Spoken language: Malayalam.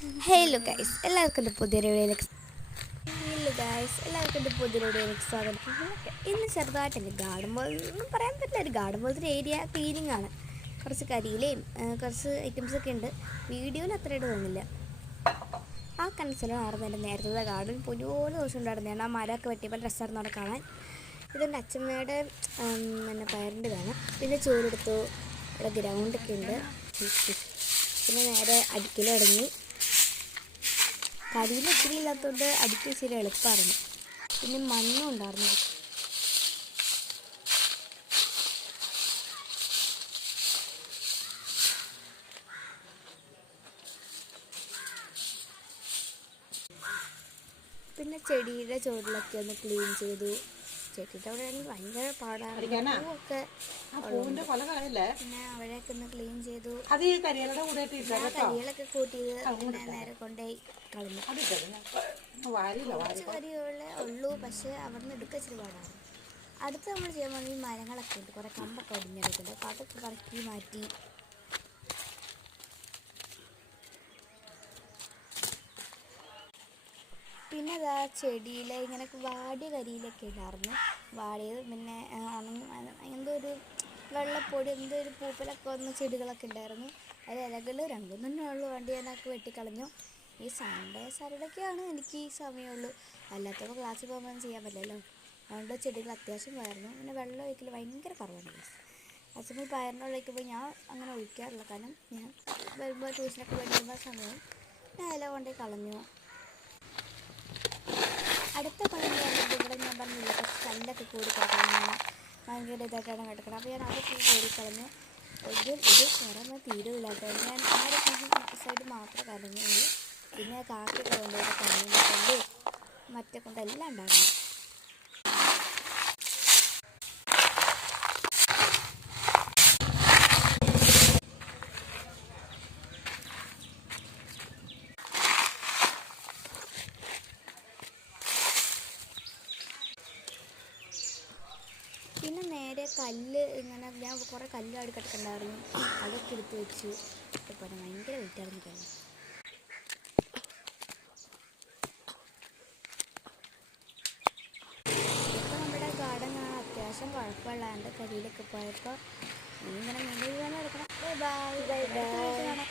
ഹലോ ഗൈസ് എല്ലാവർക്കും എൻ്റെ പുതിയൊരു വീഡിയോയിലേക്ക് സ്വാഗതം. ഇന്ന് ചെറുതായിട്ട് എൻ്റെ ഗാർഡൻ പോലെ ഒന്നും പറയാൻ പറ്റില്ല, ഒരു ഗാർഡൻ പോലത്തെ ഒരു ഏരിയ ക്ലീനിങ് ആണ്. കുറച്ച് കരിയിലയും കുറച്ച് ഐറ്റംസൊക്കെ ഉണ്ട്. വീഡിയോയിൽ അത്രയായിട്ട് തോന്നില്ല. ആ കൺസലായിരുന്നു എൻ്റെ നേരത്തെ ഗാർഡൻ പൊതുപോലെ ദിവസം ഉണ്ടായിരുന്നതാണ്. ആ മരമൊക്കെ വെട്ടിയപ്പോൾ രസമായിരുന്നു അവിടെ കാണാൻ. ഇതെൻ്റെ അച്ഛമ്മയുടെ പിന്നെ പയറിൻ്റെതാണ്. പിന്നെ ചോറെടുത്തു. ഇവിടെ ഗ്രൗണ്ടൊക്കെ ഉണ്ട്. പിന്നെ നേരെ അടിക്കൽ തുടങ്ങി. കരിയിൽ ഇച്ചിരി ഇല്ലാത്തതുകൊണ്ട് അടിക്ക് ഇച്ചിരി എളുപ്പമായിരുന്നു. പിന്നെ മണ്ണും ഉണ്ടായിരുന്നു. പിന്നെ ചെടിയുടെ ചോറിലൊക്കെ ഒന്ന് ക്ലീൻ ചെയ്തു. ചെടിയുടെ അവിടെ ആണെങ്കിൽ ഭയങ്കര പാടാണ്. പൂവൊക്കെ പിന്നെ അവിടെയൊക്കെ ഒന്ന് ക്ലീൻ ചെയ്തു. കരികളൊക്കെ കൂട്ടിയത് പിന്നെ നേരെ കൊണ്ടുപോയി കളഞ്ഞു. കുറച്ച് കരികളെ ഉള്ളൂ, പക്ഷെ അവിടെ നിന്ന് എടുക്കാൻ ഇച്ചിരി പാടാണ്. അടുത്ത് നമ്മൾ ചെയ്യാൻ പോകുന്ന ഈ മരങ്ങളൊക്കെ ഉണ്ട്. കുറേ കമ്പൊക്കെ ഒടിഞ്ഞെടുക്കുന്നുണ്ട്. അപ്പോൾ അതൊക്കെ പറക്കി മാറ്റി. പിന്നെ അതാ ചെടിയിൽ ഇങ്ങനെ വാടിയ കരിയിലൊക്കെ ഉണ്ടായിരുന്നു. വാടിയത് പിന്നെ എന്തോ ഒരു വെള്ളപ്പൊടി എന്തോ ഒരു പൂപ്പലൊക്കെ വന്ന ചെടികളൊക്കെ ഉണ്ടായിരുന്നു. അത് ഇലകൾ രണ്ടും തന്നെ ഉള്ളു. വണ്ടി ഞാനൊക്കെ വെട്ടിക്കളഞ്ഞു. ഈ സൺഡേ സാറ്റർഡേക്കാണ് എനിക്ക് ഈ സമയമുള്ളൂ. അല്ലാത്തപ്പോൾ ക്ലാസ്സിൽ പോകുമ്പോൾ ചെയ്യാൻ പറ്റില്ലല്ലോ. അതുകൊണ്ട് ചെടികൾ അത്യാവശ്യം പോയായിരുന്നു. പിന്നെ വെള്ളം ഒഴിക്കൽ ഭയങ്കര കുറവാണ്. അച്ഛൻ പയറിന് ഒഴിക്കുമ്പോൾ ഞാൻ അങ്ങനെ ഒഴിക്കാറില്ല. കാരണം ഞാൻ വരുമ്പോൾ ട്യൂഷനൊക്കെ വരുമ്പോൾ സമയം ഞാൻ ഇല കൊണ്ടേ കളഞ്ഞു. അടുത്ത പണി ഇവിടെ ഞാൻ പറഞ്ഞില്ല, കുറച്ച് കല്ലൊക്കെ കൂടി കിടക്കണം. ഭയങ്കര ഇതായിട്ടാണ് കിടക്കണം. അപ്പോൾ ഞാൻ അതൊക്കെ കൂടിക്കളഞ്ഞു. ഇത് കുറേ തീരുമില്ല കേട്ടോ. ഞാൻ ആ ഒരു സൈഡ് മാത്രമേ കളഞ്ഞുള്ളൂ. പിന്നെ കാക്കൊക്കെ കൊണ്ടുപോയി കളഞ്ഞു കൊണ്ട് മറ്റേ കൊണ്ട് എല്ലാം ഉണ്ടായിരുന്നു. പിന്നെ നേരെ കല്ല് ഇങ്ങനെ ഞാൻ കുറേ കല്ല് അവിടെ കിടക്കണ്ടായിരുന്നു. അതൊക്കെ എടുത്ത് വെച്ചു. ഇപ്പോൾ ഭയങ്കര വെയിറ്റായിരുന്നു കല്ല്. ഇപ്പോൾ നമ്മുടെ ഗാർഡൻ കാണാൻ അത്യാവശ്യം കുഴപ്പമുള്ളതുകൊണ്ട് കരിയിലൊക്കെ പോയപ്പോൾ ഇങ്ങനെ മെയിൻ എടുക്കണം. Bye bye bye bye.